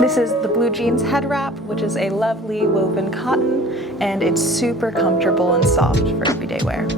This is the blue jeans head wrap, which is a lovely woven cotton, and it's super comfortable and soft for everyday wear.